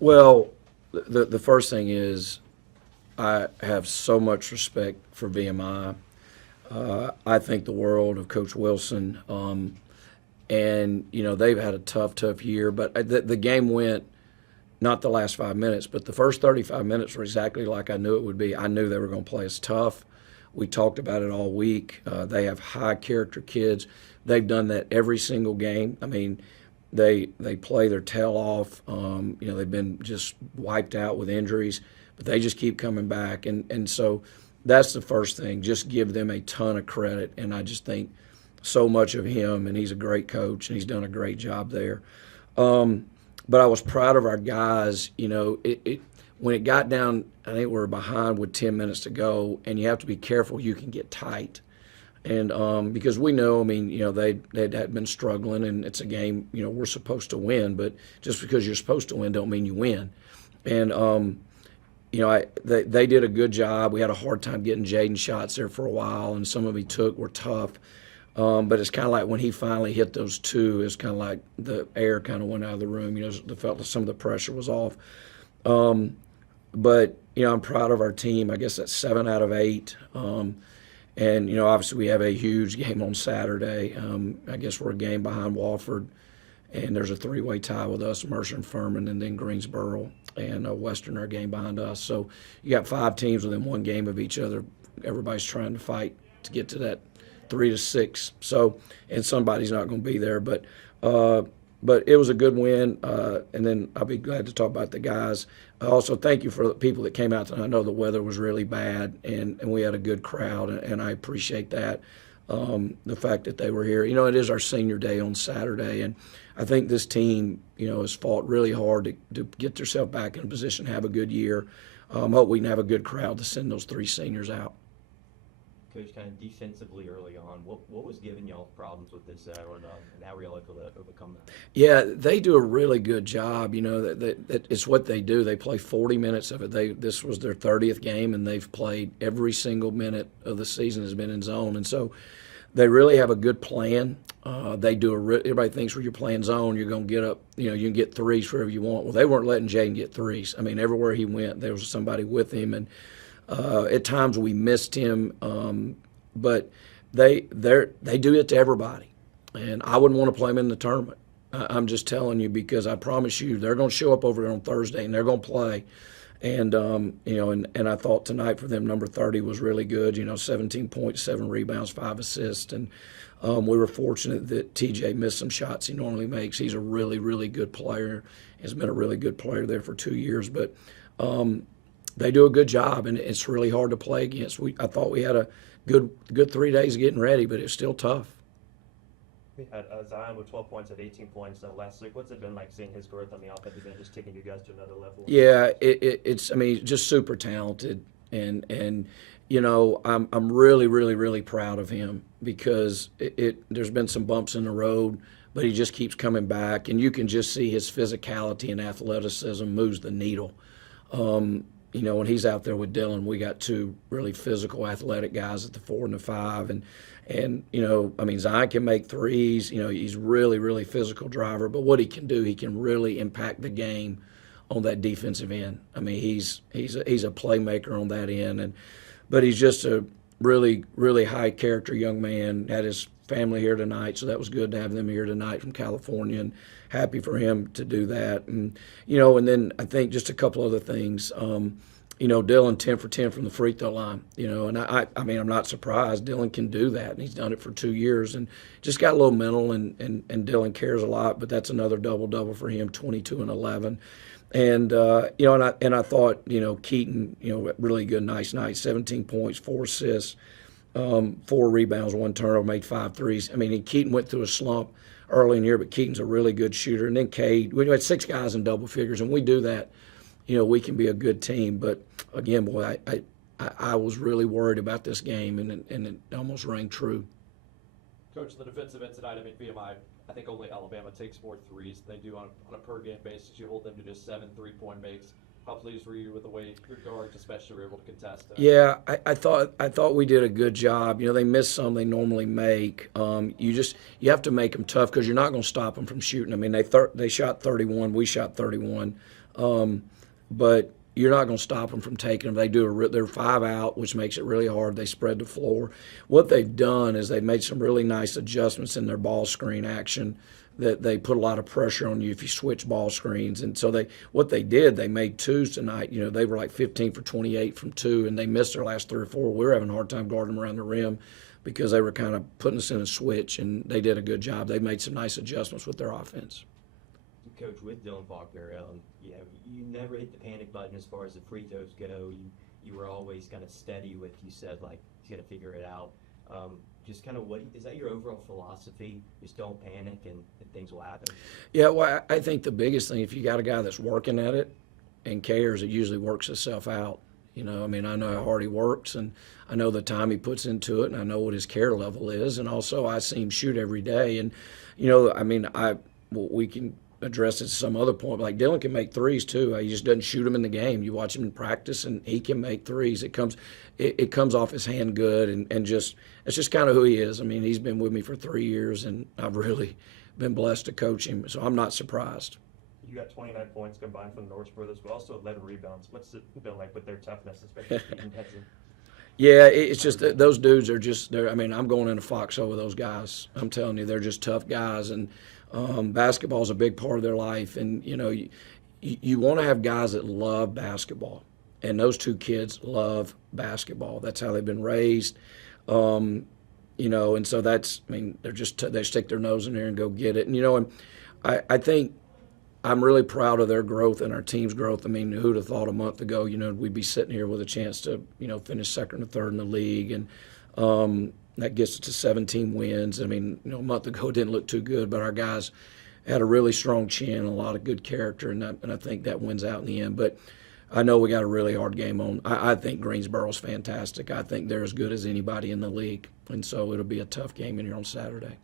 Well, the first thing is I have so much respect for VMI. I think the world of Coach Wilson, and they've had a tough year. But the game went not the last 5 minutes, but the first 35 minutes were exactly like I knew it would be. I knew they were going to play us tough. We talked about it all week. They have high character kids. They've done that every single game. I mean, they play their tail off. They've been just wiped out with injuries, but they just keep coming back. And so that's the first thing. Just give them a ton of credit. And I just think so much of him, and he's a great coach, and he's done a great job there. But I was proud of our guys. When it got down, I think we were behind with 10 minutes to go, and you have to be careful you can get tight. And because we know, they'd been struggling, and it's a game, we're supposed to win, but just because you're supposed to win don't mean you win. And, they did a good job. We had a hard time getting Jaden shots there for a while, and some of them he took were tough. But it's kind of like when he finally hit those two, it's kind of like the air kind of went out of the room. Felt like some of the pressure was off. But I'm proud of our team. I guess that's 7 out of 8. And obviously we have a huge game on Saturday. I guess we're a game behind Wofford, and there's a 3-way tie with us, Mercer and Furman, and then Greensboro and Western are a game behind us. So you got 5 teams within one game of each other. Everybody's trying to fight to get to that 3 to 6. So, and somebody's not going to be there, but it was a good win. And then I'll be glad to talk about the guys. Also, thank you for the people that came out tonight. I know the weather was really bad, and we had a good crowd, and I appreciate that. The fact that they were here. It is our senior day on Saturday, and I think this team, has fought really hard to get themselves back in a position to have a good year. Hope we can have a good crowd to send those 3 seniors out. Coach, kind of defensively early on, what was giving y'all problems with this, and how were y'all able to overcome that? Yeah, they do a really good job. That it's what they do. They play 40 minutes of it. This was their 30th game, and they've played every single minute of the season has been in zone, and so they really have a good plan. They do everybody thinks when you're playing zone, you're going to get up. You can get threes wherever you want. Well, they weren't letting Jaden get threes. Everywhere he went, there was somebody with him, and at times we missed him, but they do it to everybody, and I wouldn't want to play them in the tournament. I'm just telling you, because I promise you they're going to show up over there on Thursday and they're going to play, and and I thought tonight for them number 30 was really good. 17 points, 7 rebounds, 5 assists, and we were fortunate that TJ missed some shots he normally makes. He's a really good player. Has been a really good player there for 2 years, but. They do a good job, and it's really hard to play against. I thought we had a good 3 days getting ready, but it's still tough. We had Zion with 12 points at 18 points last week. What's it been like seeing his growth on the offensive end, just taking you guys to another level? Yeah, it's just super talented, and I'm really proud of him, because there's been some bumps in the road, but he just keeps coming back, and you can just see his physicality and athleticism moves the needle. When he's out there with Dylan, we got 2 really physical, athletic guys at the 4 and the 5, and Zion can make threes. He's really physical driver, but what he can do, he can really impact the game on that defensive end. He's a playmaker on that end, but he's just a really high character young man. Had his family here tonight, so that was good to have them here tonight from California, and happy for him to do that. And and then I think just a couple other things. Dylan 10 for 10 from the free throw line. And I'm not surprised. Dylan can do that, and he's done it for 2 years, and just got a little mental. And Dylan cares a lot, but that's another double for him, 22 and 11. And I thought Keaton, really good, nice night, 17 points, 4 assists, 4 rebounds, 1 turnover, made 5 threes. Keaton went through a slump early in the year, but Keaton's a really good shooter. And then Cade, we had 6 guys in double figures, and we do that. We can be a good team. But again, boy, I was really worried about this game, and it almost rang true. Coach, the defensive end tonight, VMI, I think only Alabama takes more threes than they do on a per-game basis. You hold them to just 7 3-point makes. How pleased were you with the way your guards especially were able to contest? Yeah, I thought we did a good job. They miss some they normally make. You have to make them tough, because you're not going to stop them from shooting. They shot 31, we shot 31. But you're not going to stop them from taking them. They're 5 out, which makes it really hard. They spread the floor. What they've done is they've made some really nice adjustments in their ball screen action that they put a lot of pressure on you if you switch ball screens. And so they made twos tonight. You know, they were like 15 for 28 from two, and they missed their last 3 or 4. We were having a hard time guarding them around the rim because they were kind of putting us in a switch, and they did a good job. They made some nice adjustments with their offense. Coach, with Dylan Faulkner, you never hit the panic button as far as the free throws go. You were always kind of steady with, you said, like, he's going to figure it out. Just kind of is that your overall philosophy? Just don't panic and things will happen? Yeah, well, I think the biggest thing, if you got a guy that's working at it and cares, it usually works itself out. You know, I mean, I know how hard he works, and I know the time he puts into it, and I know what his care level is, and also I see him shoot every day. And, you know, I mean, we can address it at some other point. Like, Dylan can make threes too. He just doesn't shoot them in the game. You watch him in practice, and he can make threes. It comes off his hand good, and just it's just kind of who he is. I mean, he's been with me for 3 years, and I've really been blessed to coach him. So I'm not surprised. You got 29 points combined from the Norse brothers, but also 11 rebounds. What's it been like with their toughness, especially beating heads in? Yeah, it's just that those dudes are just there. I mean, I'm going into Foxhole with those guys. I'm telling you, they're just tough guys, and basketball is a big part of their life. And you know, you want to have guys that love basketball, and those two kids love basketball. That's how they've been raised. You know, and so that's, I mean, they stick their nose in there and go get it. And you know, and I think I'm really proud of their growth and our team's growth. I mean, who'd have thought a month ago, you know, we'd be sitting here with a chance to, you know, finish second or third in the league, and that gets us to 17 wins. I mean, you know, a month ago it didn't look too good, but our guys had a really strong chin, a lot of good character, and I think that wins out in the end. But I know we got a really hard game on. I think Greensboro's fantastic. I think they're as good as anybody in the league, and so it'll be a tough game in here on Saturday.